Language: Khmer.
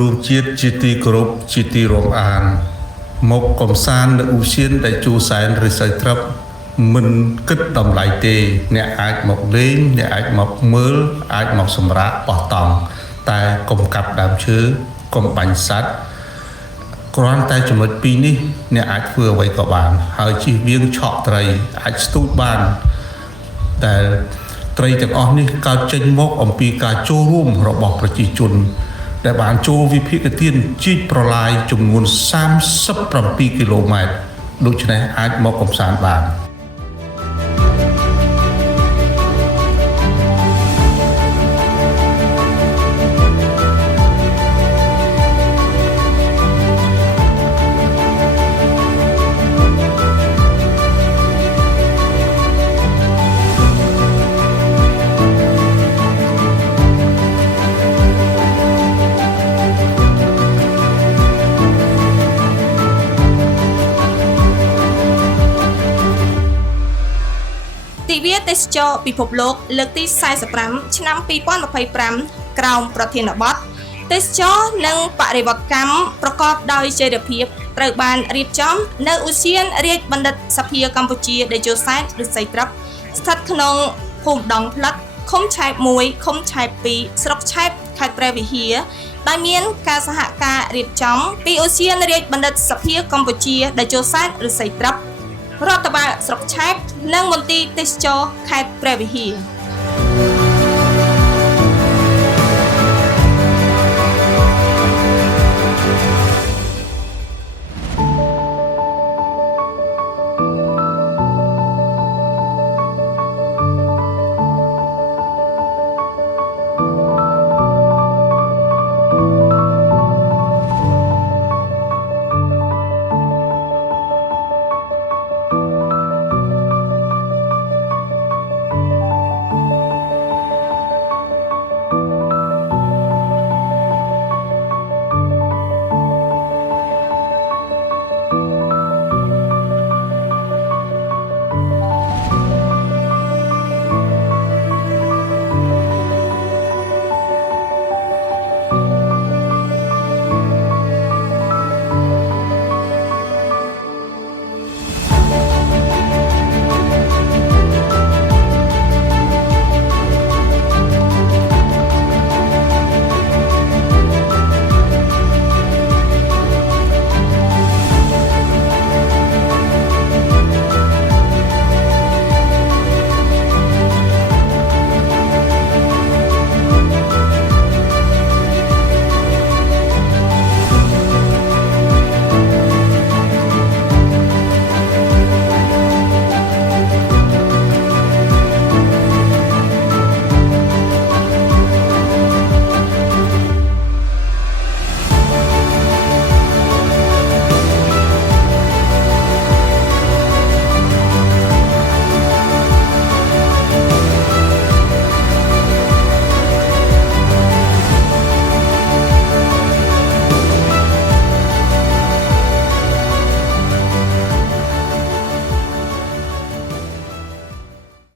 រួមជាតិជាទីគោរពជាទីរាប់អានមកកំសាន្តនៅឧស្សាហដែលជួសែនរិស័យត្រឹបមិនគិតតម្លៃទេអ្នកអាចមកលេងអ្នកអាចមកមើលអាចមកសម្រាកបោះតង់តែកុំកាប់ដើមឈើកុំបាញ់សត្វគ្រាន់តែចំណុចពីរនេះអ្នកអាចធ្វើអ្វីក៏បានហើយជិះវៀងឆក់ត្រីអាចស្ទូចបានតែត្រីទាំងអស់នេះកើតចេញមកអំពីការចូលរួមរបស់ប្រជាជនដែលបានចូលវិភាគទានជីកប្រឡាយចំនួន37គីឡូម៉ែត្រដូច្នេះអាចមកកំសាន្តបានទិវាទេសចរពិភពលោកលើកទី45ឆ្នាំ2025ក្រោមប្រធានបទទេសចរនិងបរិវត្តកម្មប្រកបដោយចីរភាពត្រូវបានរៀបចំនៅឧទ្យានរាជបណ្ឌិតសភាកម្ពុជាតេជោសែនឫស្សីត្រឹបស្ថិតក្នុងភូមិដងផ្លិតឃុំឆែប1ឃុំឆែប2ស្រុកឆែបខេត្តព្រះវិហារដែលមានការសហការរៀបចំពីឧទ្យានរាជបណ្ឌិតសភាកម្ពុជាតេជោសែនឫស្សីត្រឹបរដ្ឋបាលស្រុកឆែបនិងមន្ទីរទេសចរខេត្តព្រះវិហារ